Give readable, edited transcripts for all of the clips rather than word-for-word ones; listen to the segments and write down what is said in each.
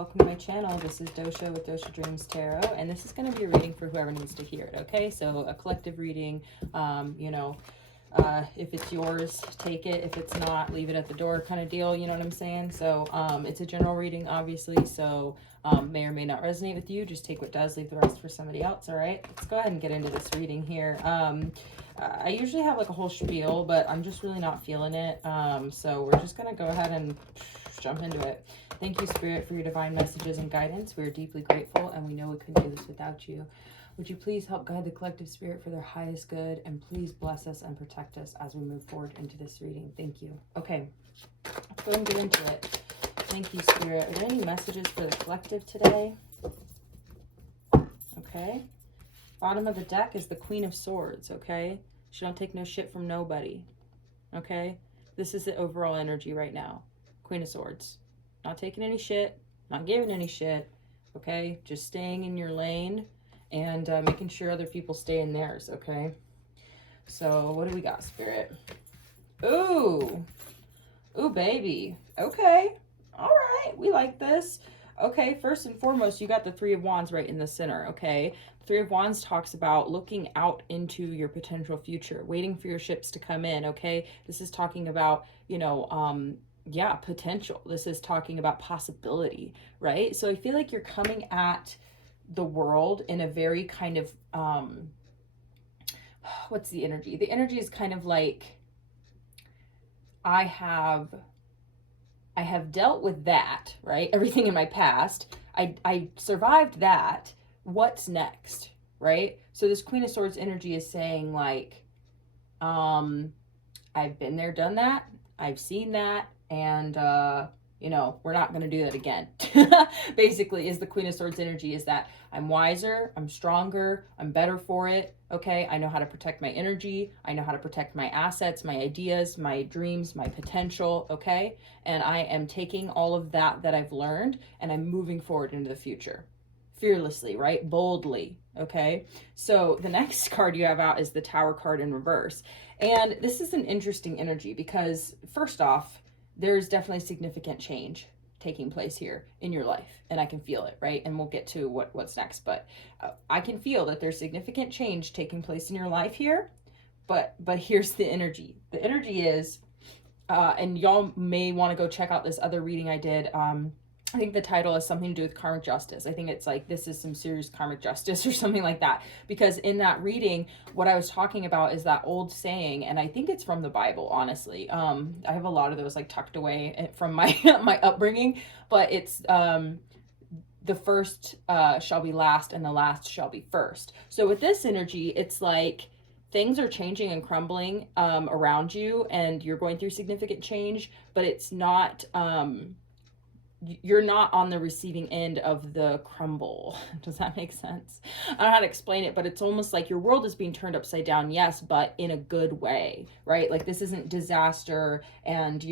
welcome to my channel. This is Dosha with DoshaDreamsTarot, and this is going to be a reading for whoever needs to hear it, okay? So a collective reading, if it's yours, take it. If it's not, leave it at the door kind of deal, you know what I'm saying? So it's a general reading, obviously, so may or may not resonate with you. Just take what does, leave the rest for somebody else, all right? Let's go ahead and get into this reading here. I usually have like a whole spiel, but I'm just really not feeling it. So we're just going to go ahead and jump into it. Thank you, Spirit, for your divine messages and guidance. We are deeply grateful, and we know we couldn't do this without you. Would you please help guide the collective spirit for their highest good, and please bless us and protect us as we move forward into this reading. Thank you. Okay, let's go ahead and get into it. Thank you, Spirit. Are there any messages for the collective today? Okay. Bottom of the deck is the Queen of Swords, okay? She don't take no shit from nobody, okay? This is the overall energy right now. Queen of Swords. Not taking any shit, not giving any shit, okay? Just staying in your lane and making sure other people stay in theirs, okay? So what do we got, Spirit? Ooh. Ooh, baby. Okay. All right. We like this. Okay, first and foremost, you got the Three of Wands right in the center, okay? Three of Wands talks about looking out into your potential future, waiting for your ships to come in, okay? This is talking about, yeah, potential. This is talking about possibility, right? So I feel like you're coming at the world in a very kind of, what's the energy? The energy is kind of like, I have dealt with that, right? Everything in my past. I survived that. What's next, right? So this Queen of Swords energy is saying like, I've been there, done that. I've seen that. And, we're not going to do that again. Basically, is the Queen of Swords energy is that I'm wiser, I'm stronger, I'm better for it. Okay, I know how to protect my energy. I know how to protect my assets, my ideas, my dreams, my potential. Okay, and I am taking all of that I've learned and I'm moving forward into the future. Fearlessly, right? Boldly. Okay, so the next card you have out is the Tower card in reverse. And this is an interesting energy because first off, there's definitely significant change taking place here in your life, and I can feel it, right? And we'll get to what's next, but I can feel that there's significant change taking place in your life here, but here's the energy. The energy is, and y'all may want to go check out this other reading I did. I think the title has something to do with karmic justice. I think it's like, this is some serious karmic justice or something like that. Because in that reading, what I was talking about is that old saying, and I think it's from the Bible, honestly. I have a lot of those like tucked away from my my upbringing, but it's the first shall be last and the last shall be first. So with this energy, it's like things are changing and crumbling around you, and you're going through significant change, but it's not... you're not on the receiving end of the crumble. Does that make sense? I don't know how to explain it, but it's almost like your world is being turned upside down, yes, but in a good way, right? Like this isn't disaster and,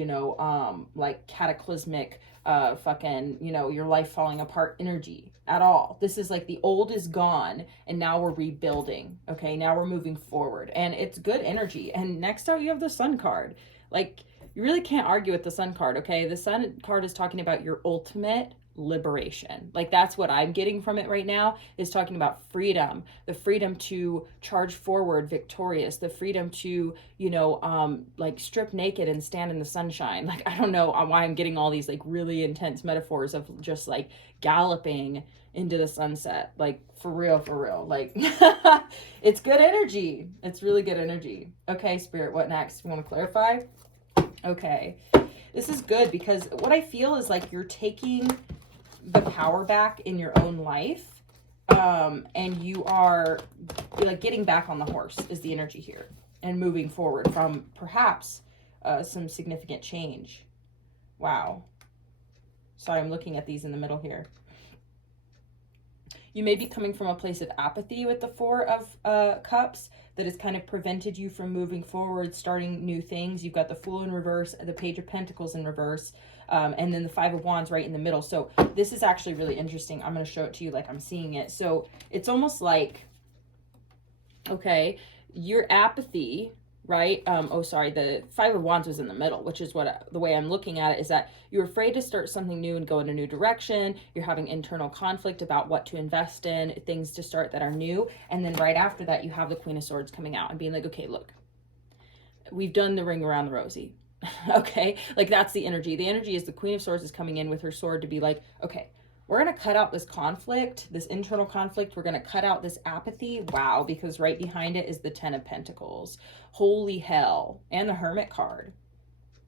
like cataclysmic, your life falling apart energy at all. This is like the old is gone and now we're rebuilding, okay? Now we're moving forward and it's good energy. And next out you have the Sun card. Like, you really can't argue with the Sun card, okay? The Sun card is talking about your ultimate liberation. Like that's what I'm getting from it right now, is talking about freedom, the freedom to charge forward victorious, the freedom to, like strip naked and stand in the sunshine. Like, I don't know why I'm getting all these like really intense metaphors of just like galloping into the sunset. Like for real. Like it's good energy. It's really good energy. Okay, Spirit, what next? You want to clarify? Okay, this is good because what I feel is like you're taking the power back in your own life, and you are like getting back on the horse is the energy here, and moving forward from perhaps some significant change. Wow. Sorry, I'm looking at these in the middle here. You may be coming from a place of apathy with the Four of Cups that has kind of prevented you from moving forward, starting new things. You've got the Fool in reverse, the Page of Pentacles in reverse, and then the Five of Wands right in the middle. So this is actually really interesting. I'm going to show it to you like I'm seeing it. So it's almost like, okay, your apathy right? Oh, sorry, the Five of Wands was in the middle, which is what the way I'm looking at it is that you're afraid to start something new and go in a new direction. You're having internal conflict about what to invest in, things to start that are new. And then right after that, you have the Queen of Swords coming out and being like, okay, look, we've done the ring around the rosy. Okay, like that's the energy. The energy is the Queen of Swords is coming in with her sword to be like, okay, we're going to cut out this conflict, this internal conflict. We're going to cut out this apathy. Wow, because right behind it is the Ten of Pentacles. Holy hell. And the Hermit card.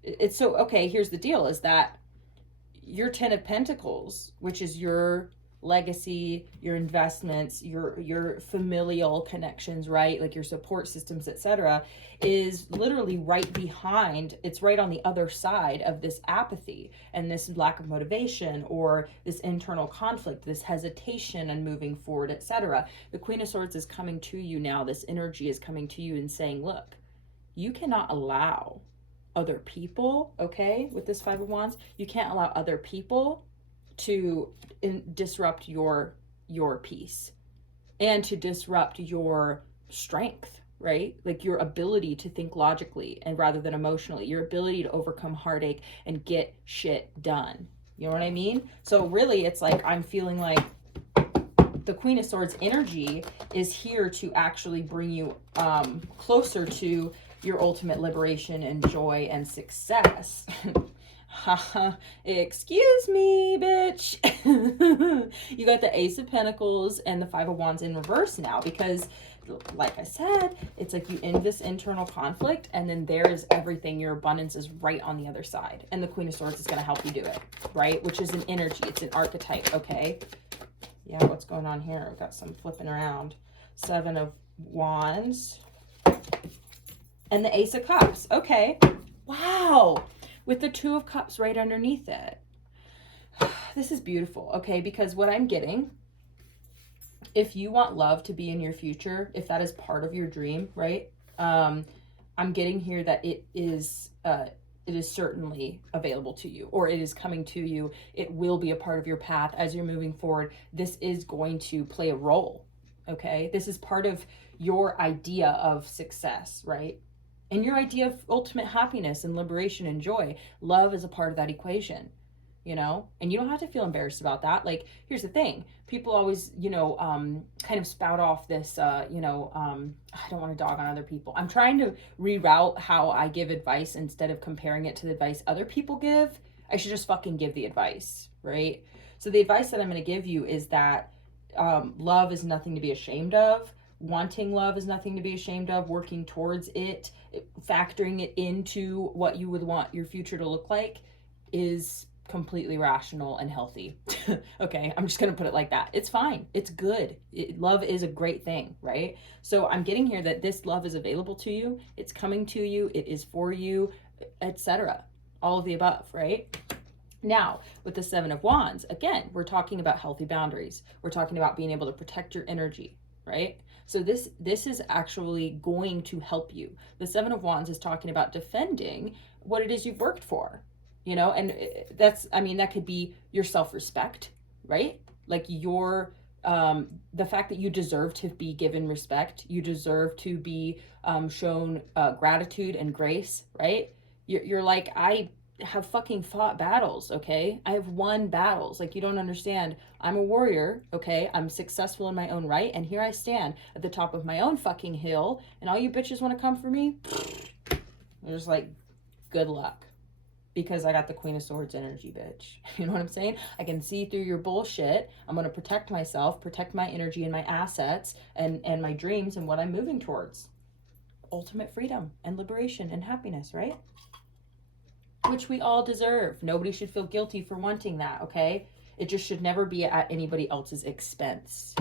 It's so, okay, here's the deal, is that your Ten of Pentacles, which is your legacy, your investments, your familial connections, right? Like your support systems, etc., is literally right behind, it's right on the other side of this apathy and this lack of motivation or this internal conflict, this hesitation and moving forward, etc. The Queen of Swords is coming to you now. This energy is coming to you and saying, look, you cannot allow other people, okay, with this Five of Wands, you can't allow other people to disrupt your peace and to disrupt your strength, right? Like your ability to think logically and rather than emotionally, your ability to overcome heartache and get shit done. You know what I mean? So really it's like I'm feeling like the Queen of Swords energy is here to actually bring you closer to your ultimate liberation and joy and success. Haha, excuse me, bitch. You got the Ace of Pentacles and the Five of Wands in reverse now because, like I said, it's like you end this internal conflict and then there is everything. Your abundance is right on the other side. And the Queen of Swords is going to help you do it, right? Which is an energy. It's an archetype, okay? Yeah, what's going on here? I've got some flipping around. Seven of Wands. And the Ace of Cups. Okay. Wow. With the Two of Cups right underneath it. This is beautiful, okay? Because what I'm getting, if you want love to be in your future, if that is part of your dream, right? I'm getting here that it is certainly available to you, or it is coming to you. It will be a part of your path as you're moving forward. This is going to play a role, okay? This is part of your idea of success, right? And your idea of ultimate happiness and liberation and joy. Love is a part of that equation, you know? And you don't have to feel embarrassed about that. Like, here's the thing. People always, you know, kind of spout off this, I don't want to dog on other people. I'm trying to reroute how I give advice instead of comparing it to the advice other people give. I should just fucking give the advice, right? So the advice that I'm going to give you is that love is nothing to be ashamed of. Wanting love is nothing to be ashamed of. Working towards it, factoring it into what you would want your future to look like is completely rational and healthy. Okay, I'm just going to put it like that. It's fine. It's good. Love is a great thing, right? So I'm getting here that this love is available to you. It's coming to you. It is for you, etc. All of the above, right? Now, with the Seven of Wands, again, we're talking about healthy boundaries. We're talking about being able to protect your energy, right? So this is actually going to help you. The Seven of Wands is talking about defending what it is you've worked for, you know, and that's, I mean, that could be your self-respect, right? Like your, the fact that you deserve to be given respect, you deserve to be shown gratitude and grace, right? You're like, I have fucking fought battles, okay? I have won battles. Like, you don't understand. I'm a warrior, okay? I'm successful in my own right, and here I stand at the top of my own fucking hill, and all you bitches want to come for me? They're just like, good luck. Because I got the Queen of Swords energy, bitch. You know what I'm saying? I can see through your bullshit. I'm going to protect myself, protect my energy and my assets and my dreams and what I'm moving towards. Ultimate freedom and liberation and happiness, right? Which we all deserve. Nobody should feel guilty for wanting that, okay? It just should never be at anybody else's expense.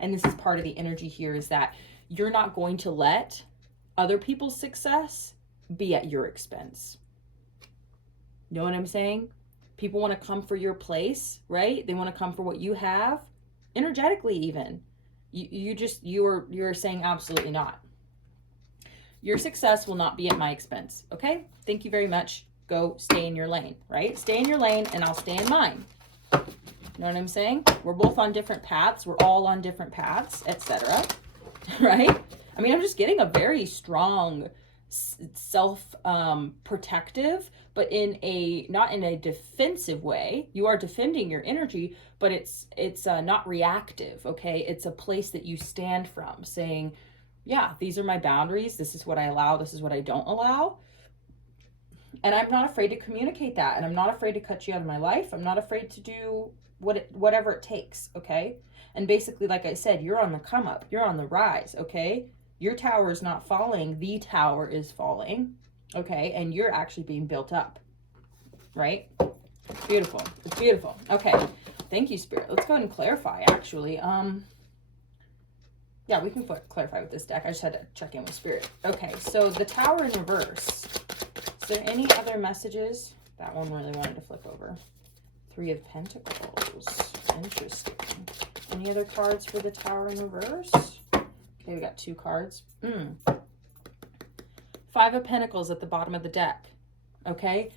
And this is part of the energy here, is that you're not going to let other people's success be at your expense. You know what I'm saying? People want to come for your place, right? They want to come for what you have, energetically even. You're saying absolutely not. Your success will not be at my expense, okay? Thank you very much. Go stay in your lane, right? Stay in your lane and I'll stay in mine. You know what I'm saying? We're both on different paths. We're all on different paths, etc. Right? I mean, I'm just getting a very strong self protective, but in a not in a defensive way. You are defending your energy, but it's not reactive. Okay, it's a place that you stand from, saying, yeah, these are my boundaries, this is what I allow, this is what I don't allow, and I'm not afraid to communicate that, and I'm not afraid to cut you out of my life. I'm not afraid to do whatever it takes. Okay, and basically, like I said, you're on the come up, you're on the rise. Okay, your tower is not falling, the tower is falling. Okay, and you're actually being built up, right? Beautiful. It's beautiful. Okay, thank you, Spirit. Let's go ahead and clarify, actually. Yeah, we can clarify with this deck. I just had to check in with Spirit. Okay, so the tower in reverse. Is there any other messages? That one really wanted to flip over. 3 of Pentacles. Interesting. Any other cards for the tower in reverse? Okay, we got 2 cards. 5 of Pentacles at the bottom of the deck. Okay?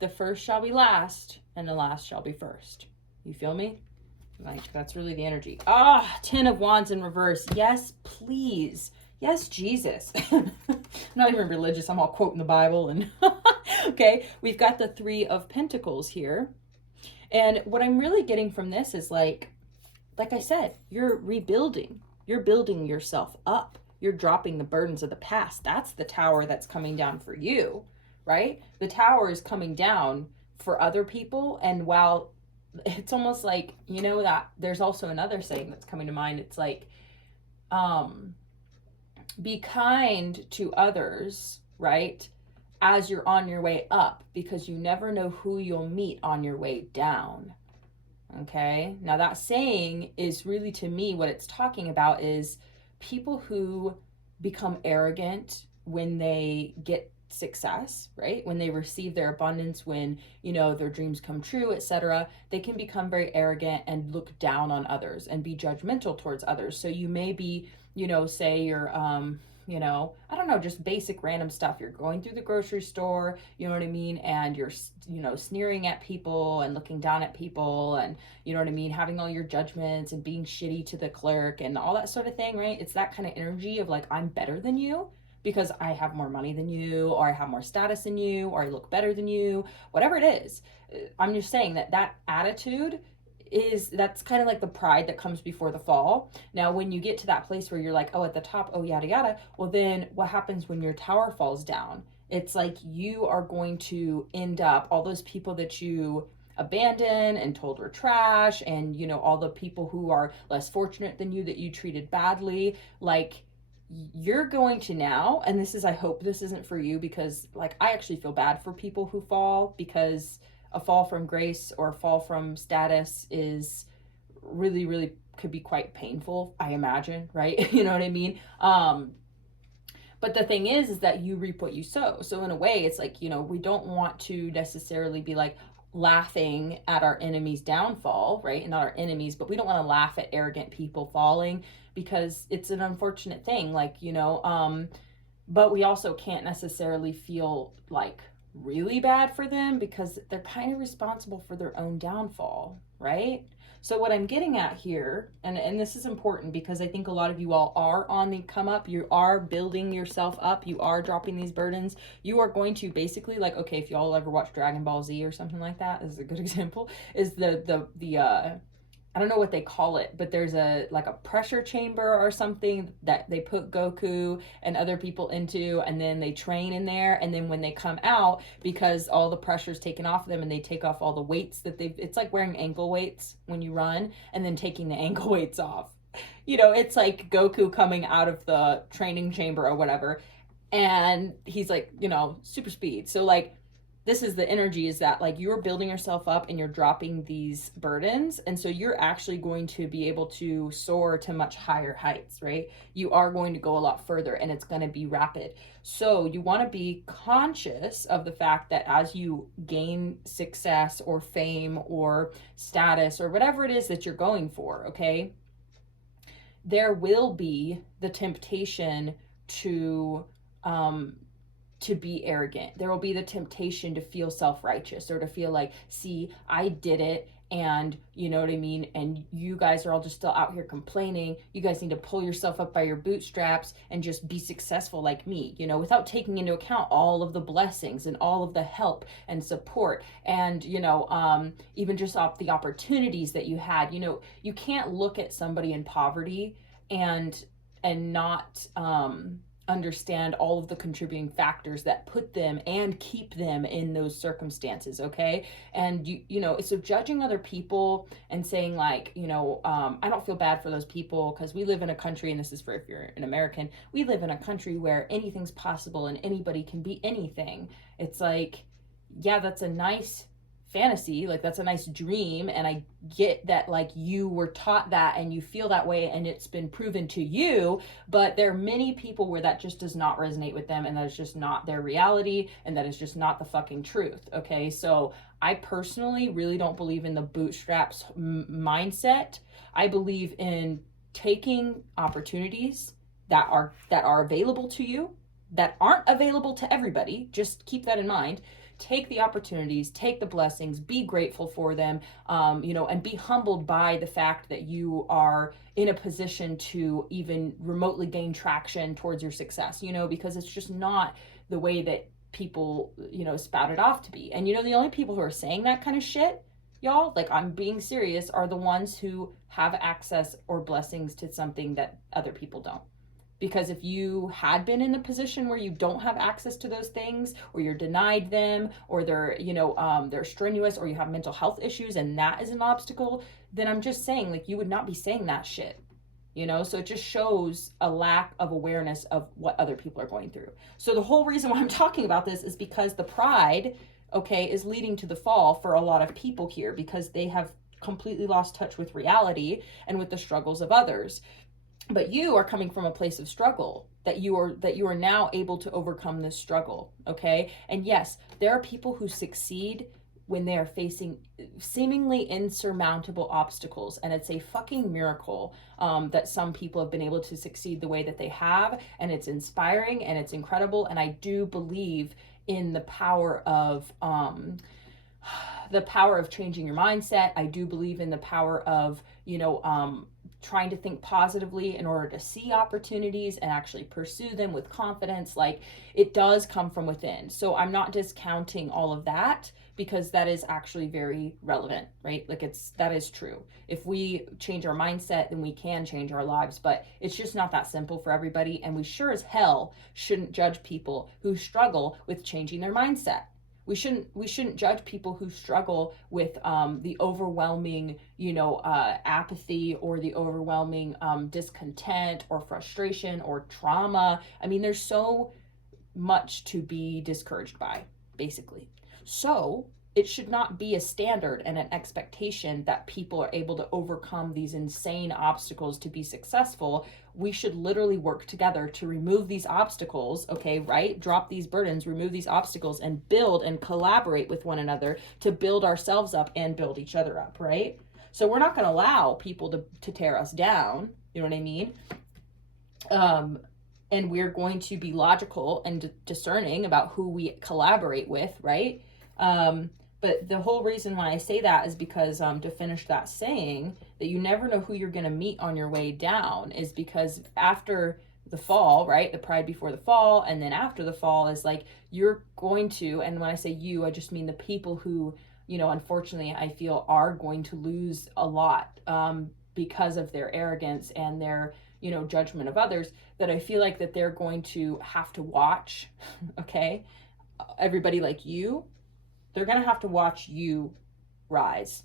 The first shall be last, and the last shall be first. You feel me? Like, that's really the energy. 10 of Wands in reverse. Yes, please. Yes, Jesus. I'm not even religious. I'm all quoting the Bible. And okay, we've got the 3 of Pentacles here. And what I'm really getting from this is like I said, you're rebuilding. You're building yourself up. You're dropping the burdens of the past. That's the tower that's coming down for you, right? The tower is coming down for other people. And while it's almost like, you know, that there's also another saying that's coming to mind. It's like, be kind to others, right, as you're on your way up, because you never know who you'll meet on your way down. Okay, now that saying is really, to me, what it's talking about is people who become arrogant when they get success, right? When they receive their abundance, when, you know, their dreams come true, etc. They can become very arrogant and look down on others and be judgmental towards others. So you may be, you know, say you're you know, I don't know, just basic random stuff. You're going through the grocery store, you know what I mean? And you're, you know, sneering at people and looking down at people and, you know what I mean? Having all your judgments and being shitty to the clerk and all that sort of thing, right? It's that kind of energy of like, I'm better than you because I have more money than you, or I have more status than you, or I look better than you, whatever it is. I'm just saying that attitude that's kind of like the pride that comes before the fall. Now, when you get to that place where you're like, oh, at the top, oh, yada, yada. Well, then what happens when your tower falls down? It's like you are going to end up, all those people that you abandoned and told were trash, and, you know, all the people who are less fortunate than you that you treated badly, like, you're going to now, and this is, I hope this isn't for you, because like I actually feel bad for people who fall, because a fall from grace or a fall from status is really, really could be quite painful, I imagine, right? You know what I mean? But the thing is that you reap what you sow. So in a way, it's like, you know, we don't want to necessarily be like laughing at our enemy's downfall, right? And not our enemies, but we don't want to laugh at arrogant people falling, because it's an unfortunate thing, like, you know, but we also can't necessarily feel like really bad for them, because they're kind of responsible for their own downfall, right? So what I'm getting at here, and this is important because I think a lot of you all are on the come up, you are building yourself up, you are dropping these burdens, you are going to basically, like, okay, if y'all ever watch Dragon Ball Z or something like that, this is a good example, is the I don't know what they call it, but there's a pressure chamber or something that they put Goku and other people into, and then they train in there, and then when they come out, because all the pressure's taken off of them and they take off all the weights that it's like wearing ankle weights when you run and then taking the ankle weights off. You know, it's like Goku coming out of the training chamber or whatever, and he's like, you know, super speed. So like, this is the energy, is that like you're building yourself up and you're dropping these burdens. And so you're actually going to be able to soar to much higher heights, right? You are going to go a lot further, and it's going to be rapid. So you want to be conscious of the fact that as you gain success or fame or status or whatever it is that you're going for, okay, there will be the temptation to be arrogant. There will be the temptation to feel self-righteous, or to feel like, see, I did it and you know what I mean, and you guys are all just still out here complaining. You guys need to pull yourself up by your bootstraps and just be successful like me, you know, without taking into account all of the blessings and all of the help and support, and you know, even just the opportunities that you had. You know, you can't look at somebody in poverty and not understand all of the contributing factors that put them and keep them in those circumstances, okay? And you know, so judging other people and saying like, you know, I don't feel bad for those people, because we live in a country, and this is for if you're an American, we live in a country where anything's possible and anybody can be anything. It's like, yeah, that's a nice fantasy, like that's a nice dream, and I get that like you were taught that and you feel that way and it's been proven to you, but there are many people where that just does not resonate with them, and that is just not their reality, and that is just not the fucking truth, okay? So I personally really don't believe in the bootstraps mindset. I believe in taking opportunities that are available to you, that aren't available to everybody. Just keep that in mind. Take the opportunities, take the blessings, be grateful for them, you know, and be humbled by the fact that you are in a position to even remotely gain traction towards your success, you know, because it's just not the way that people, you know, spout it off to be. And, you know, the only people who are saying that kind of shit, y'all, like I'm being serious, are the ones who have access or blessings to something that other people don't. Because if you had been in a position where you don't have access to those things, or you're denied them, or they're, you know, they're strenuous, or you have mental health issues and that is an obstacle, then I'm just saying, like, you would not be saying that shit, you know? So it just shows a lack of awareness of what other people are going through. So the whole reason why I'm talking about this is because the pride, okay, is leading to the fall for a lot of people here, because they have completely lost touch with reality and with the struggles of others. But you are coming from a place of struggle, that you are now able to overcome this struggle, okay? And yes, there are people who succeed when they are facing seemingly insurmountable obstacles, and it's a fucking miracle that some people have been able to succeed the way that they have, and it's inspiring and it's incredible. And I do believe in the power of changing your mindset. I do believe in the power of, you know, trying to think positively in order to see opportunities and actually pursue them with confidence. Like, it does come from within. So I'm not discounting all of that, because that is actually very relevant, right? Like, that is true. If we change our mindset, then we can change our lives, but it's just not that simple for everybody. And we sure as hell shouldn't judge people who struggle with changing their mindset. We shouldn't judge people who struggle with the overwhelming, you know, apathy, or the overwhelming discontent or frustration or trauma. I mean, there's so much to be discouraged by, basically. So it should not be a standard and an expectation that people are able to overcome these insane obstacles to be successful. We should literally work together to remove these obstacles, okay, right? Drop these burdens, remove these obstacles, and build and collaborate with one another to build ourselves up and build each other up, right? So we're not going to allow people to tear us down, you know what I mean? And we're going to be logical and discerning about who we collaborate with, right? But the whole reason why I say that is because, to finish that saying, that you never know who you're going to meet on your way down, is because after the fall, right, the pride before the fall, and then after the fall is like, you're going to, and when I say you, I just mean the people who, you know, unfortunately I feel are going to lose a lot because of their arrogance and their, you know, judgment of others, that I feel like that they're going to have to watch, okay, everybody like you, they're going to have to watch you rise.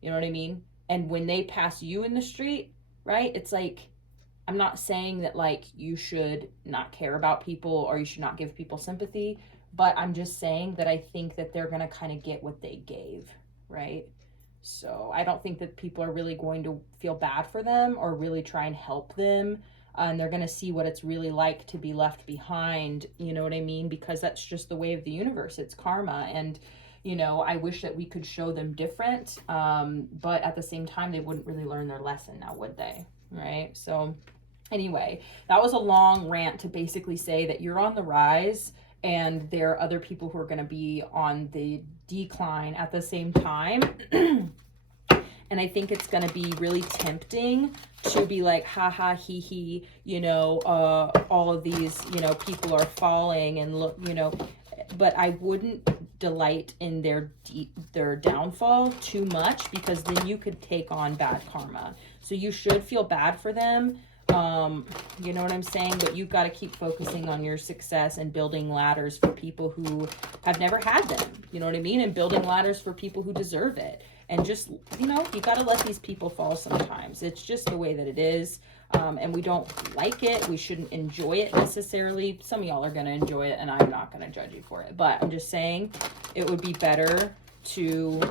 You know what I mean? And when they pass you in the street, right, it's like, I'm not saying that like you should not care about people or you should not give people sympathy, but I'm just saying that I think that they're going to kind of get what they gave, right? So I don't think that people are really going to feel bad for them or really try and help them. And they're going to see what it's really like to be left behind, you know what I mean? Because that's just the way of the universe. It's karma. And, you know, I wish that we could show them different, but at the same time, they wouldn't really learn their lesson now, would they? Right? So anyway, that was a long rant to basically say that you're on the rise and there are other people who are going to be on the decline at the same time. And I think it's going to be really tempting to be like, ha ha, he he, you know, all of these, you know, people are falling and look, you know, but I wouldn't delight in their downfall too much, because then you could take on bad karma. So you should feel bad for them. You know what I'm saying? But you've got to keep focusing on your success and building ladders for people who have never had them. You know what I mean? And building ladders for people who deserve it. And just, you know, you got to let these people fall sometimes. It's just the way that it is. And we don't like it. We shouldn't enjoy it necessarily. Some of y'all are going to enjoy it, and I'm not going to judge you for it. But I'm just saying it would be better to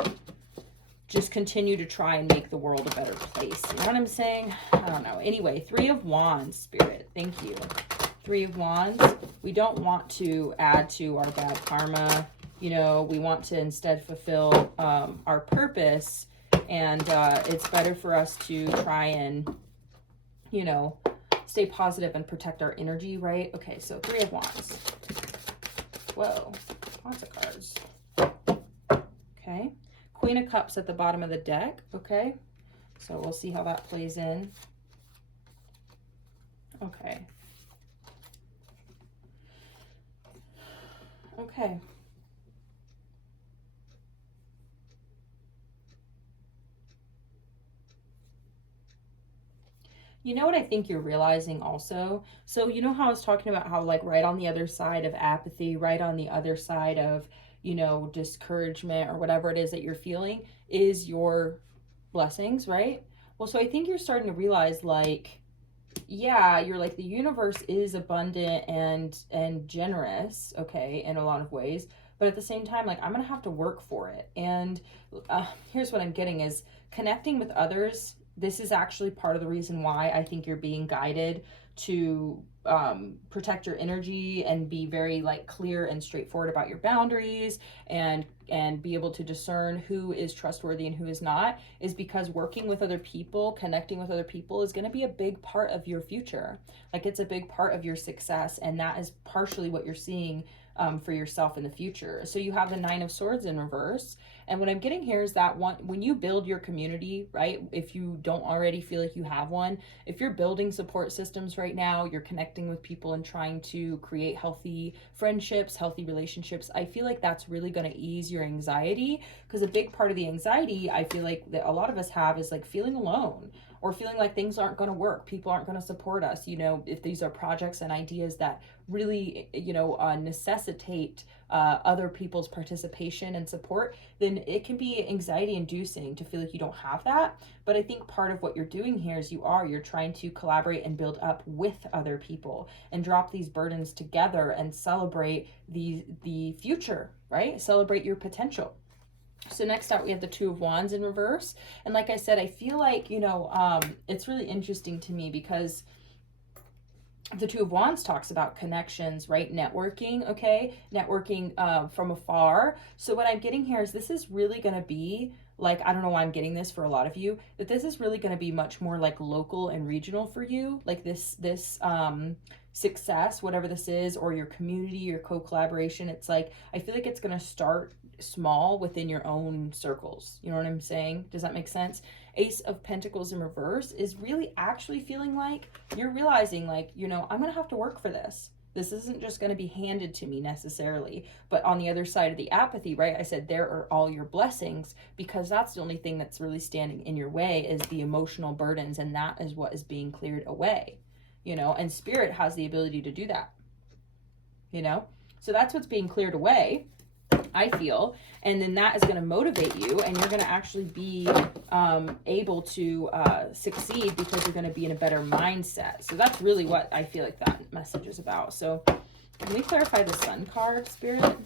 just continue to try and make the world a better place. You know what I'm saying? I don't know. Anyway, 3 of Wands, Spirit. Thank you. 3 of Wands. We don't want to add to our bad karma. You know, we want to instead fulfill our purpose. And it's better for us to try and, you know, stay positive and protect our energy, right? Okay, so 3 of Wands. Whoa, lots of cards. Okay. Queen of Cups at the bottom of the deck, okay? So we'll see how that plays in. Okay. Okay. You know what I think you're realizing also? So you know how I was talking about how, like, right on the other side of apathy, right on the other side of, you know, discouragement or whatever it is that you're feeling is your blessings, right? Well, so I think you're starting to realize, like, yeah, you're like, the universe is abundant and generous, okay, in a lot of ways. But at the same time, like, I'm going to have to work for it. And here's what I'm getting is connecting with others. This is actually part of the reason why I think you're being guided to protect your energy and be very, like, clear and straightforward about your boundaries and be able to discern who is trustworthy and who is not, is because working with other people, connecting with other people is going to be a big part of your future. Like, it's a big part of your success, and that is partially what you're seeing for yourself in the future. So you have the 9 of Swords in reverse. And what I'm getting here is that when you build your community, right, if you don't already feel like you have one, if you're building support systems right now, you're connecting with people and trying to create healthy friendships, healthy relationships, I feel like that's really going to ease your anxiety. Because a big part of the anxiety I feel like that a lot of us have is, like, feeling alone, or feeling like things aren't going to work, people aren't going to support us. You know, if these are projects and ideas that really, you know, necessitate other people's participation and support, then it can be anxiety inducing to feel like you don't have that. But I think part of what you're doing here is you're trying to collaborate and build up with other people and drop these burdens together and celebrate the future, right? Celebrate your potential. So next out, we have the 2 of Wands in reverse. And like I said, I feel like, you know, it's really interesting to me because the 2 of Wands talks about connections, right? Networking, okay? Networking from afar. So what I'm getting here is this is really going to be, like, I don't know why I'm getting this for a lot of you, but this is really going to be much more like local and regional for you. Like this success, whatever this is, or your community, your co-collaboration, it's like, I feel like it's going to start small within your own circles. You know what I'm saying? Does that make sense? Ace of Pentacles in reverse is really actually feeling like you're realizing, like, you know, I'm going to have to work for this. This isn't just going to be handed to me necessarily. But on the other side of the apathy, right, I said there are all your blessings, because that's the only thing that's really standing in your way is the emotional burdens, and that is what is being cleared away, you know, and Spirit has the ability to do that, you know. So that's what's being cleared away, I feel, and then that is going to motivate you, and you're going to actually be able to succeed because you're going to be in a better mindset. So that's really what I feel like that message is about. So can we clarify the Sun card, Spirit?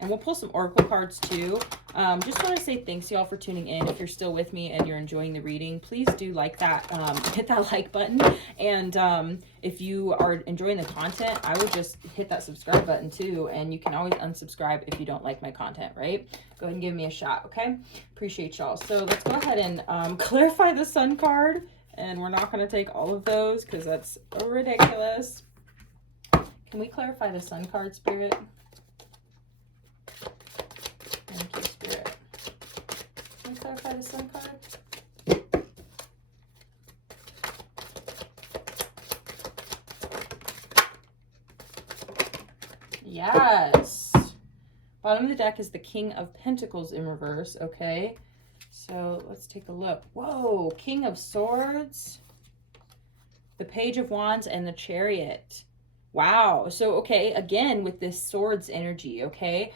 And we'll pull some Oracle cards too. Just want to say thanks y'all for tuning in. If you're still with me and you're enjoying the reading, please do like that, hit that like button. And if you are enjoying the content, I would just hit that subscribe button too. And you can always unsubscribe if you don't like my content, right? Go ahead and give me a shot, okay? Appreciate y'all. So let's go ahead and clarify the Sun card. And we're not going to take all of those because that's ridiculous. Can we clarify the Sun card, Spirit? Thank you, Spirit. clarify the Sun card? Yes. Bottom of the deck is the King of Pentacles in reverse, okay? So let's take a look. Whoa, King of Swords, the Page of Wands, and the Chariot. Wow. So, okay, again, with this Swords energy, okay?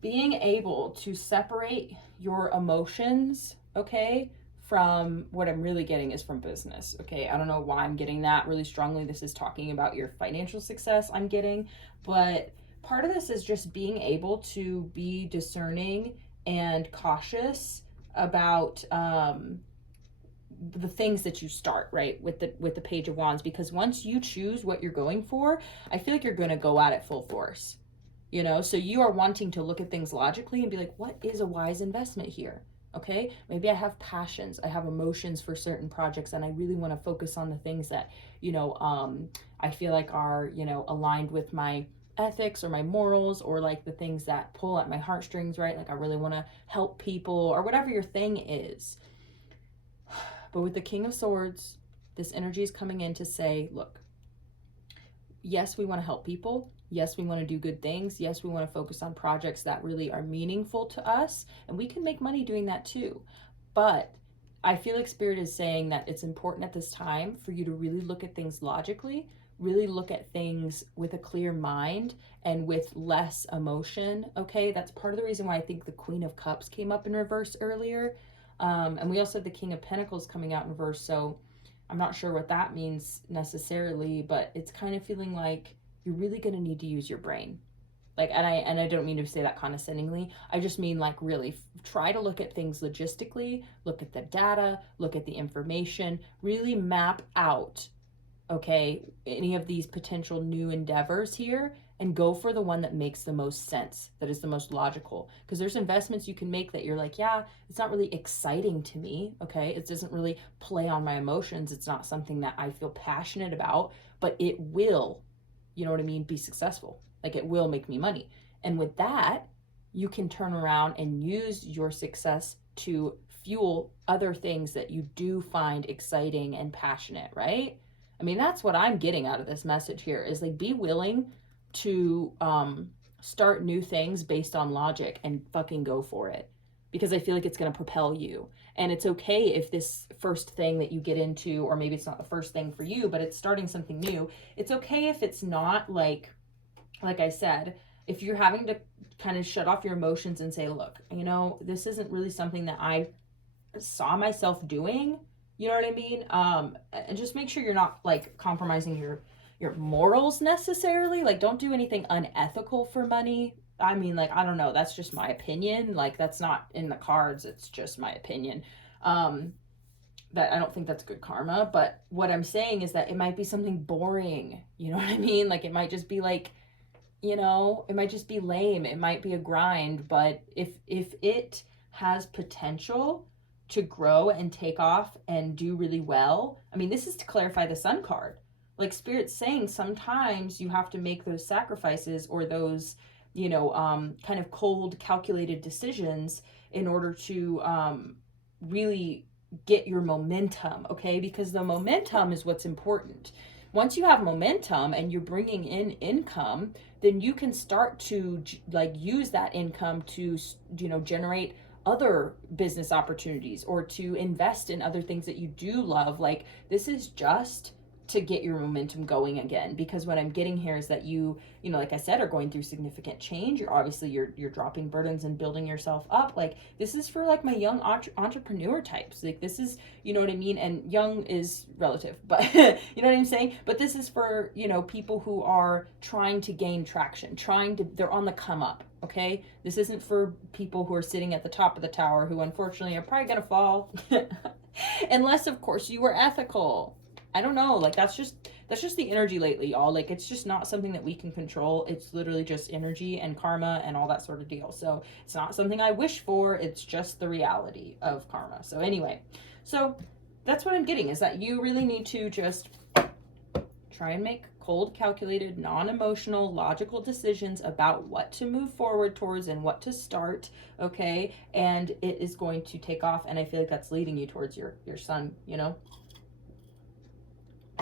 Being able to separate your emotions, okay, from what I'm really getting is from business, okay? I don't know why I'm getting that really strongly. This is talking about your financial success I'm getting, but part of this is just being able to be discerning and cautious about the things that you start, right, with the Page of Wands, because once you choose what you're going for, I feel like you're going to go at it full force, you know? So you are wanting to look at things logically and be like, what is a wise investment here? Okay, maybe I have passions, I have emotions for certain projects, and I really want to focus on the things that, you know, I feel like are, you know, aligned with my ethics or my morals, or like the things that pull at my heartstrings, right? Like I really want to help people, or whatever your thing is. But with the King of Swords, this energy is coming in to say, look, yes, we want to help people. Yes, we want to do good things. Yes, we want to focus on projects that really are meaningful to us. And we can make money doing that too. But I feel like Spirit is saying that it's important at this time for you to really look at things logically, really look at things with a clear mind and with less emotion, okay? That's part of the reason why I think the Queen of Cups came up in reverse earlier. And we also have the King of Pentacles coming out in reverse, so I'm not sure what that means necessarily, but it's kind of feeling like you're really going to need to use your brain. Like, and I don't mean to say that condescendingly. I just mean like really try to look at things logistically, look at the data, look at the information, really map out, okay, any of these potential new endeavors here, and go for the one that makes the most sense, that is the most logical. Because there's investments you can make that you're like, yeah, it's not really exciting to me, okay? It doesn't really play on my emotions. It's not something that I feel passionate about, but it will, you know what I mean, be successful. Like it will make me money. And with that, you can turn around and use your success to fuel other things that you do find exciting and passionate, right? I mean, that's what I'm getting out of this message here, is like, be willing to start new things based on logic and fucking go for it, because I feel like it's going to propel you. And it's okay if this first thing that you get into, or maybe it's not the first thing for you, but it's starting something new. It's okay if it's not like I said, if you're having to kind of shut off your emotions and say, look, you know, this isn't really something that I saw myself doing. You know what I mean? And just make sure you're not like compromising your morals necessarily. Like, don't do anything unethical for money. I mean, like, I don't know. That's just my opinion. Like, that's not in the cards. It's just my opinion. That I don't think that's good karma. But what I'm saying is that it might be something boring. You know what I mean? Like, it might just be like, you know, it might just be lame. It might be a grind. But if it has potential to grow and take off and do really well, I mean, this is to clarify the Sun card. Like Spirit's saying, sometimes you have to make those sacrifices, or those, you know, kind of cold, calculated decisions in order to really get your momentum, okay? Because the momentum is what's important. Once you have momentum and you're bringing in income, then you can start to like use that income to, you know, generate other business opportunities, or to invest in other things that you do love. Like, this is just to get your momentum going again, because what I'm getting here is that you know, like I said, are going through significant change. You're obviously you're dropping burdens and building yourself up. Like, this is for like my young entrepreneur types. Like, this is, you know what I mean? And young is relative, but you know what I'm saying? But this is for, you know, people who are trying to gain traction, they're on the come up, okay? This isn't for people who are sitting at the top of the tower, who unfortunately are probably gonna fall. Unless, of course, you were ethical. I don't know, like that's just the energy lately, y'all. Like, it's just not something that we can control. It's literally just energy and karma and all that sort of deal. So it's not something I wish for. It's just the reality of karma. So anyway, so that's what I'm getting, is that you really need to just try and make cold, calculated, non-emotional, logical decisions about what to move forward towards and what to start, okay? And it is going to take off, and I feel like that's leading you towards your son, you know?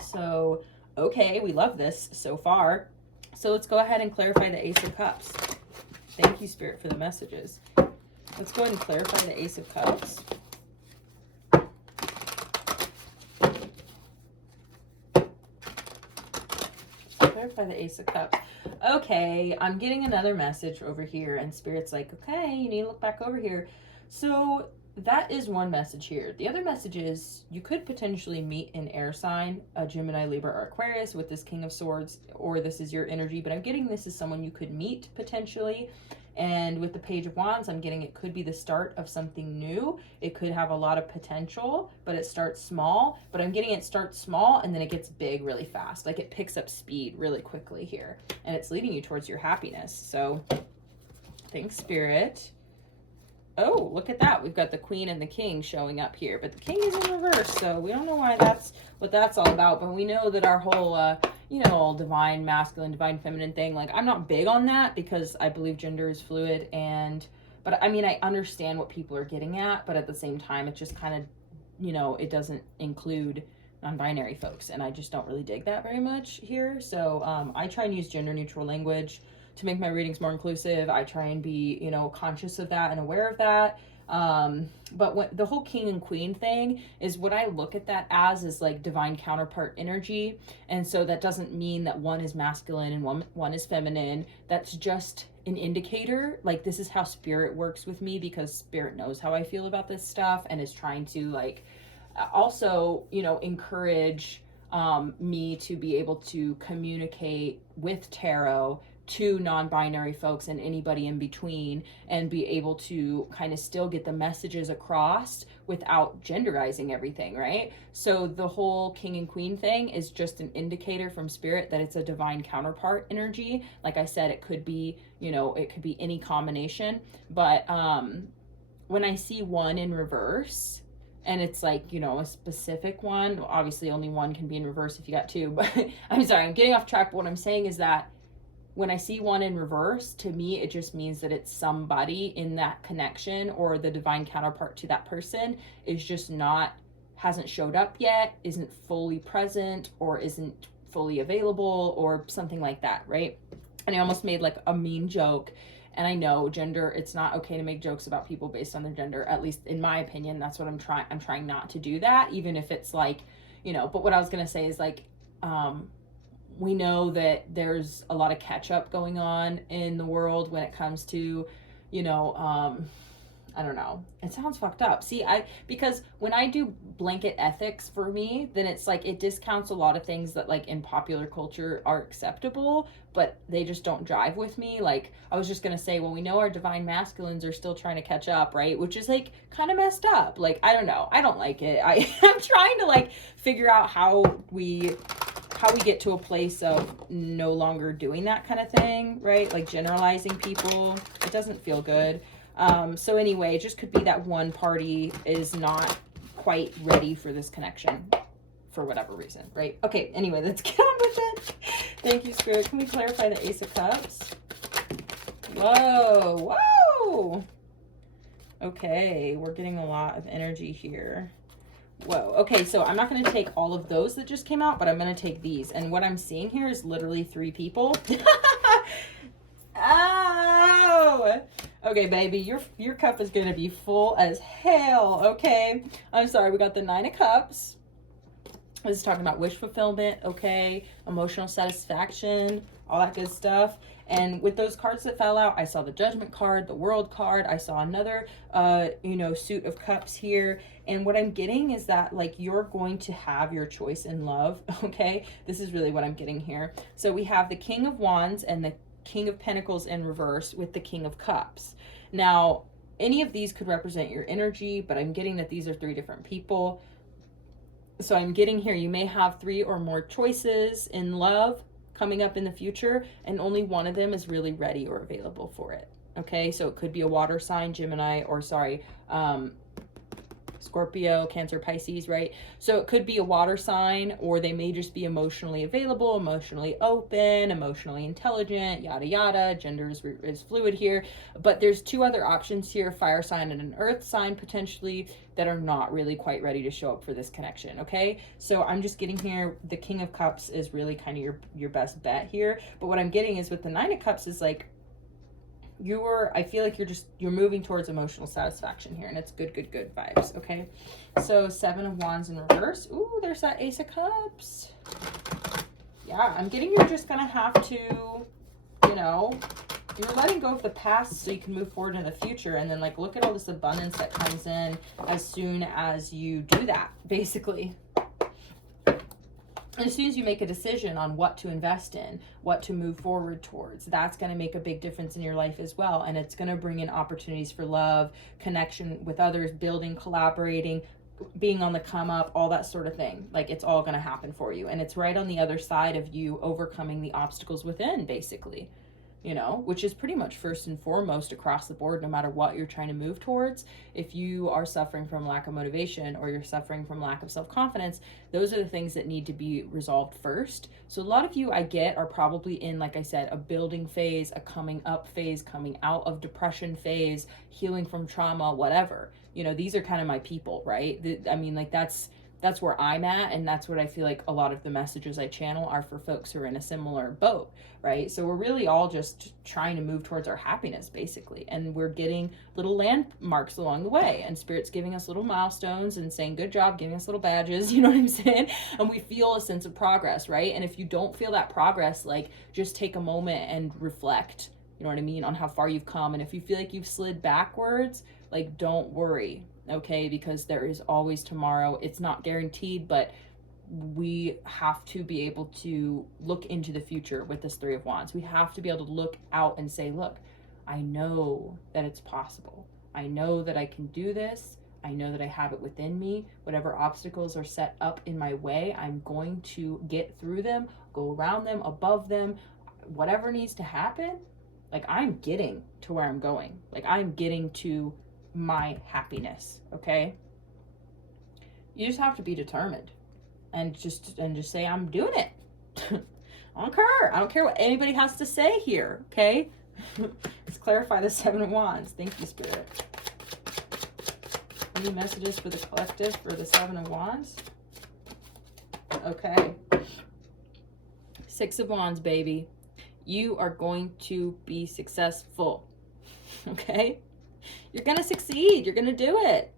So, okay, we love this so far. So let's go ahead and clarify the Ace of Cups. Thank you, Spirit, for the messages. Let's go ahead and clarify the Ace of Cups. Clarify the Ace of Cups. Okay, I'm getting another message over here, and Spirit's like, okay, you need to look back over here. So that is one message here. The other message is you could potentially meet an air sign, a Gemini, Libra, or Aquarius with this King of Swords, or this is your energy, but I'm getting this is someone you could meet potentially. And with the Page of Wands, I'm getting it could be the start of something new. It could have a lot of potential, but it starts small. But I'm getting it starts small and then it gets big really fast. Like it picks up speed really quickly here. And it's leading you towards your happiness. So thanks, Spirit. Oh, look at that. We've got the Queen and the King showing up here. But the King is in reverse, so we don't know why that's what that's all about. But we know that our whole, you know, divine masculine, divine feminine thing, like, I'm not big on that because I believe gender is fluid. But I mean, I understand what people are getting at. But at the same time, it just kind of, you know, it doesn't include non-binary folks. And I just don't really dig that very much here. So I try and use gender neutral language to make my readings more inclusive. I try and be, you know, conscious of that and aware of that. But when the whole King and Queen thing is what I look at that as is like divine counterpart energy. And so that doesn't mean that one is masculine and one is feminine. That's just an indicator. Like this is how Spirit works with me because Spirit knows how I feel about this stuff and is trying to like also, you know, encourage me to be able to communicate with tarot to non-binary folks and anybody in between and be able to kind of still get the messages across without genderizing everything, right? So the whole King and Queen thing is just an indicator from Spirit that it's a divine counterpart energy. Like I said, it could be, you know, it could be any combination. But when I see one in reverse, and it's like, you know, a specific one, obviously only one can be in reverse if you got two, but I'm sorry, I'm getting off track. But what I'm saying is that when I see one in reverse, to me, it just means that it's somebody in that connection or the divine counterpart to that person is just hasn't showed up yet, isn't fully present, or isn't fully available, or something like that, right? And I almost made like a mean joke. And I know gender, it's not okay to make jokes about people based on their gender, at least in my opinion. That's what I'm trying not to do that, even if it's like, you know, but what I was going to say is like, we know that there's a lot of catch up going on in the world when it comes to, you know, I don't know. It sounds fucked up. See, because when I do blanket ethics for me, then it's like it discounts a lot of things that like in popular culture are acceptable, but they just don't drive with me. Like I was just going to say, well, we know our divine masculines are still trying to catch up, right? Which is like kind of messed up. Like, I don't know. I don't like it. I'm trying to like figure out how we get to a place of no longer doing that kind of thing, right? Like generalizing people. It doesn't feel good. So anyway, it just could be that one party is not quite ready for this connection for whatever reason, right? Okay, anyway, let's get on with it. Thank you, Spirit. Can we clarify the Ace of Cups? Whoa, whoa. Okay, we're getting a lot of energy here. Whoa. Okay, so I'm not going to take all of those that just came out, but I'm going to take these. And what I'm seeing here is literally 3 people. Oh! Okay, baby, your cup is going to be full as hell, okay? I'm sorry, we got the 9 of Cups. This is talking about wish fulfillment, okay? Emotional satisfaction, all that good stuff. And with those cards that fell out, I saw the Judgment card, the World card. I saw another, you know, suit of cups here. And what I'm getting is that, like, you're going to have your choice in love, okay? This is really what I'm getting here. So we have the King of Wands and the King of Pentacles in reverse with the King of Cups. Now, any of these could represent your energy, but I'm getting that these are 3 different people. So I'm getting here, you may have 3 or more choices in love coming up in the future, and only one of them is really ready or available for it. Okay, so it could be a water sign, Gemini, or sorry, Scorpio, Cancer, Pisces, right? So it could be a water sign, or they may just be emotionally available, emotionally open, emotionally intelligent, yada yada. Gender is fluid here. But there's two other options here, fire sign and an earth sign potentially, that are not really quite ready to show up for this connection, okay? So I'm just getting here, the King of Cups is really kind of your best bet here. But what I'm getting is with the Nine of Cups is like, I feel like you're moving towards emotional satisfaction here, and it's good vibes, okay? So 7 of Wands in reverse. Ooh, there's that Ace of Cups. Yeah, I'm getting you're just gonna have to, you know, you're letting go of the past so you can move forward in the future, and then like look at all this abundance that comes in as soon as you do that, basically. And as soon as you make a decision on what to invest in, what to move forward towards, that's going to make a big difference in your life as well. And it's going to bring in opportunities for love, connection with others, building, collaborating, being on the come up, all that sort of thing. Like, it's all going to happen for you. And it's right on the other side of you overcoming the obstacles within, basically. You know, which is pretty much first and foremost across the board, no matter what you're trying to move towards. If you are suffering from lack of motivation, or you're suffering from lack of self-confidence, those are the things that need to be resolved first. So a lot of you, I get, are probably in, like I said, a building phase, a coming up phase, coming out of depression phase, healing from trauma, whatever. You know, these are kind of my people, right? I mean, like, that's where I'm at, and that's what I feel like a lot of the messages I channel are for folks who are in a similar boat, right? So we're really all just trying to move towards our happiness, basically, and we're getting little landmarks along the way, and Spirit's giving us little milestones and saying good job, giving us little badges, you know what I'm saying? And we feel a sense of progress, right? And if you don't feel that progress, like, just take a moment and reflect, you know what I mean, on how far you've come. And if you feel like you've slid backwards, like, don't worry, okay? Because there is always tomorrow. It's not guaranteed, but we have to be able to look into the future with this Three of Wands. We have to be able to look out and say, look, I know that it's possible. I know that I can do this. I know that I have it within me. Whatever obstacles are set up in my way, I'm going to get through them, go around them, above them, whatever needs to happen. Like, I'm getting to where I'm going. Like, I'm getting to my happiness, okay? You just have to be determined and just say, I'm doing it. I don't care what anybody has to say here, okay? Let's clarify the Seven of Wands. Thank you, Spirit. Any messages for the collective for the Seven of Wands? Okay. Six of Wands, baby. You are going to be successful, okay? You're going to succeed. You're going to do it.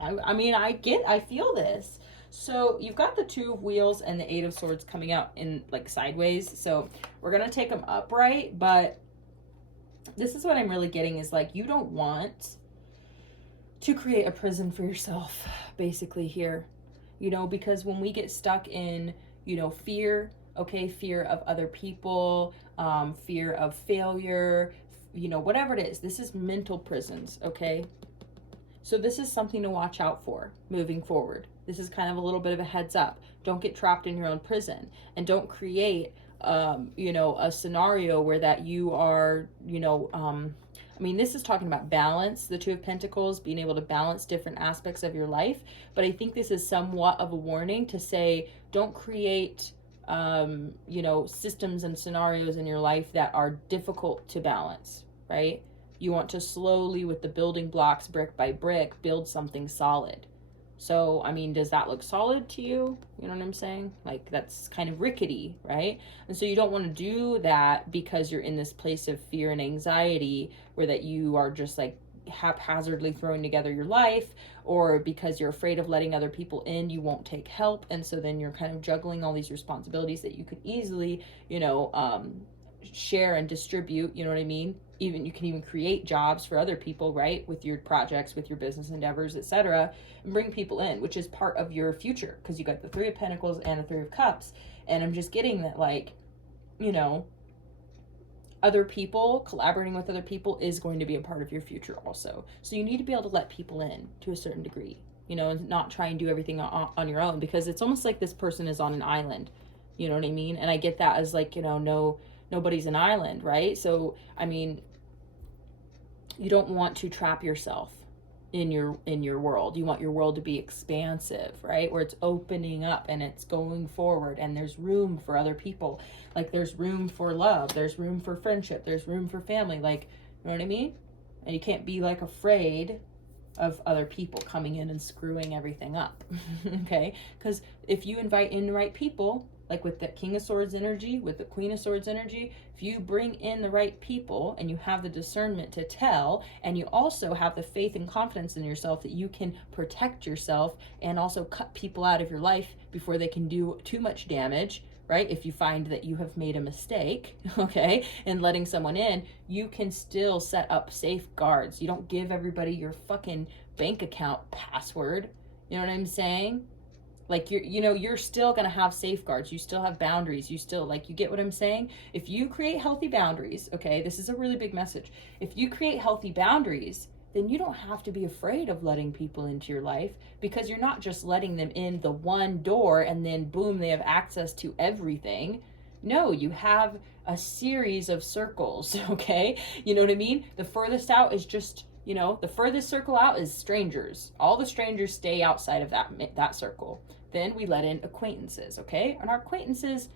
I mean, I feel this. So you've got the Two of Wheels and the Eight of Swords coming out in, like, sideways. So we're going to take them upright. But this is what I'm really getting is, like, you don't want to create a prison for yourself, basically, here. You know, because when we get stuck in, you know, fear, okay, fear of other people, fear of failure, you know, whatever it is, this is mental prisons, okay? So this is something to watch out for moving forward. This is kind of a little bit of a heads up. Don't get trapped in your own prison, and don't create, you know, a scenario where that you are, you know, I mean, this is talking about balance, the Two of Pentacles, being able to balance different aspects of your life. But I think this is somewhat of a warning to say, don't create, you know, systems and scenarios in your life that are difficult to balance, right? You want to slowly, with the building blocks, brick by brick, build something solid. So, I mean, does that look solid to you? You know what I'm saying? Like, that's kind of rickety, right? And so you don't want to do that because you're in this place of fear and anxiety where that you are just, like, haphazardly throwing together your life, or because you're afraid of letting other people in, you won't take help. And so then you're kind of juggling all these responsibilities that you could easily, you know, share and distribute, you know what I mean? Even you can even create jobs for other people, right? With your projects, with your business endeavors, etc., and bring people in, which is part of your future, because you got the Three of Pentacles and the Three of Cups. And I'm just getting that, like, you know, other people, collaborating with other people is going to be a part of your future also. So you need to be able to let people in to a certain degree, you know, and not try and do everything on your own, because it's almost like this person is on an island, you know what I mean? And I get that as, like, you know, nobody's an island, right? So, I mean, you don't want to trap yourself, in your world. You want your world to be expansive, right? Where it's opening up and it's going forward and there's room for other people. Like there's room for love, there's room for friendship, there's room for family, like, you know what I mean? And you can't be like afraid of other people coming in and screwing everything up. Okay? Because if you invite in the right people, like with the King of Swords energy, with the Queen of Swords energy, if you bring in the right people and you have the discernment to tell, and you also have the faith and confidence in yourself that you can protect yourself and also cut people out of your life before they can do too much damage, right? If you find that you have made a mistake, okay, in letting someone in, you can still set up safeguards. You don't give everybody your fucking bank account password. You know what I'm saying? Like, you're still going to have safeguards. You still have boundaries. You still, like, you get what I'm saying? If you create healthy boundaries, okay, this is a really big message. If you create healthy boundaries, then you don't have to be afraid of letting people into your life, because you're not just letting them in the one door and then boom, they have access to everything. No, you have a series of circles, okay? You know what I mean? The furthest out is just, the furthest circle out is strangers. All the strangers stay outside of that circle. Then we let in acquaintances, okay? And our acquaintances,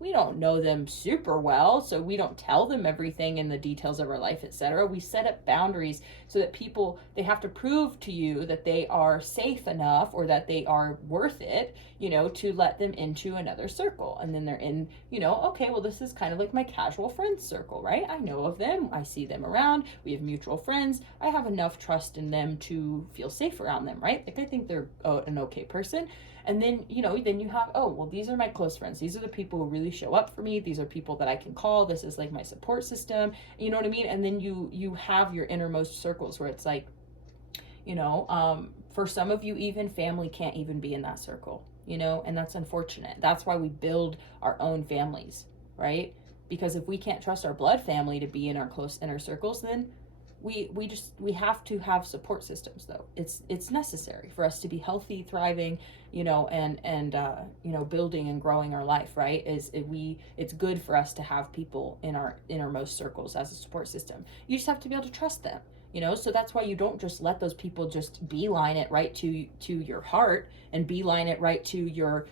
we don't know them super well, so we don't tell them everything in the details of our life, etc. We set up boundaries so that people, they have to prove to you that they are safe enough or that they are worth it, to let them into another circle. And then they're in, okay, well, this is kind of like my casual friends circle, right? I know of them. I see them around. We have mutual friends. I have enough trust in them to feel safe around them, right? Like, I think they're an okay person. And then, then you have, oh, well, these are my close friends. These are the people who really show up for me. These are people that I can call. This is like my support system. You know what I mean? And then you have your innermost circles where it's like, for some of you, even family can't even be in that circle, and that's unfortunate. That's why we build our own families, right? Because if we can't trust our blood family to be in our close inner circles, then we have to have support systems, though. It's necessary for us to be healthy, thriving, and building and growing our life, right? It's good for us to have people in our innermost circles as a support system. You just have to be able to trust them, so that's why you don't just let those people just beeline it right to your heart and beeline it right to your,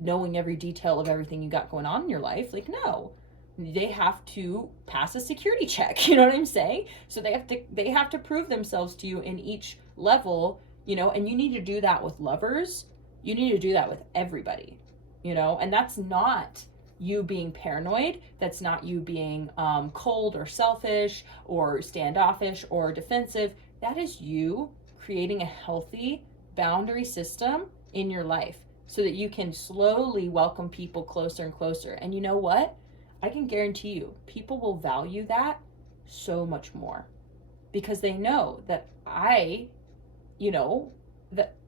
knowing every detail of everything you got going on in your life. Like, no. They have to pass a security check, you know what I'm saying? So they have to prove themselves to you in each level, and you need to do that with lovers. You need to do that with everybody, and that's not you being paranoid. That's not you being cold or selfish or standoffish or defensive. That is you creating a healthy boundary system in your life so that you can slowly welcome people closer and closer. And you know what? I can guarantee you, people will value that so much more because they know that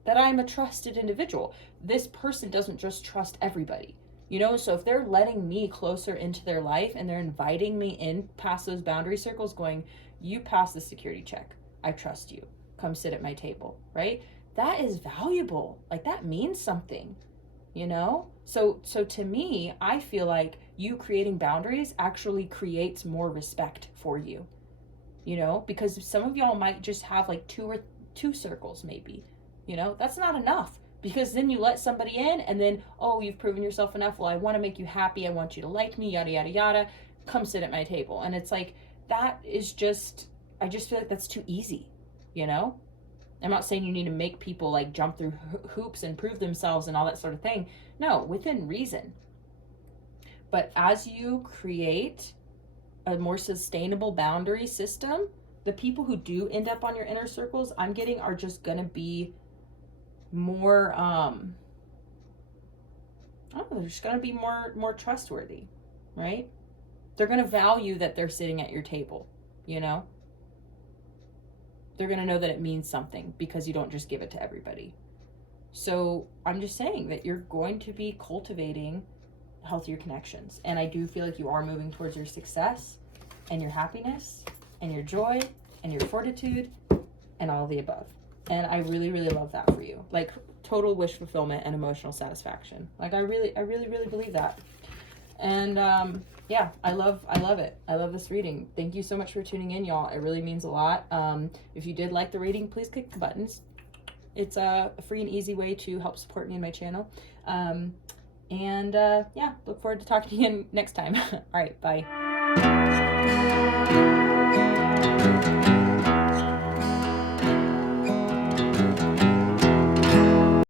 that I'm a trusted individual. This person doesn't just trust everybody, so if they're letting me closer into their life and they're inviting me in past those boundary circles going, you pass the security check. I trust you. Come sit at my table, right? That is valuable. Like, that means something, So to me, I feel like you creating boundaries actually creates more respect for you, because some of y'all might just have like two circles maybe, that's not enough, because then you let somebody in and then, oh, you've proven yourself enough. Well, I want to make you happy. I want you to like me, yada, yada, yada. Come sit at my table. And it's like, that is just, I just feel like that's too easy, I'm not saying you need to make people like jump through hoops and prove themselves and all that sort of thing. No, within reason. But as you create a more sustainable boundary system, the people who do end up on your inner circles, I'm getting, are just going to be more, they're just going to be more trustworthy, right? They're going to value that they're sitting at your table, They're going to know that it means something because you don't just give it to everybody. So I'm just saying that you're going to be cultivating healthier connections. And I do feel like you are moving towards your success and your happiness and your joy and your fortitude and all of the above. And I really, really love that for you. Like, total wish fulfillment and emotional satisfaction. Like, I really, really believe that. And yeah, I love it. I love this reading. Thank you so much for tuning in, y'all. It really means a lot. If you did like the reading, please click the buttons. It's a free and easy way to help support me and my channel. Yeah, look forward to talking to you next time. All right, bye.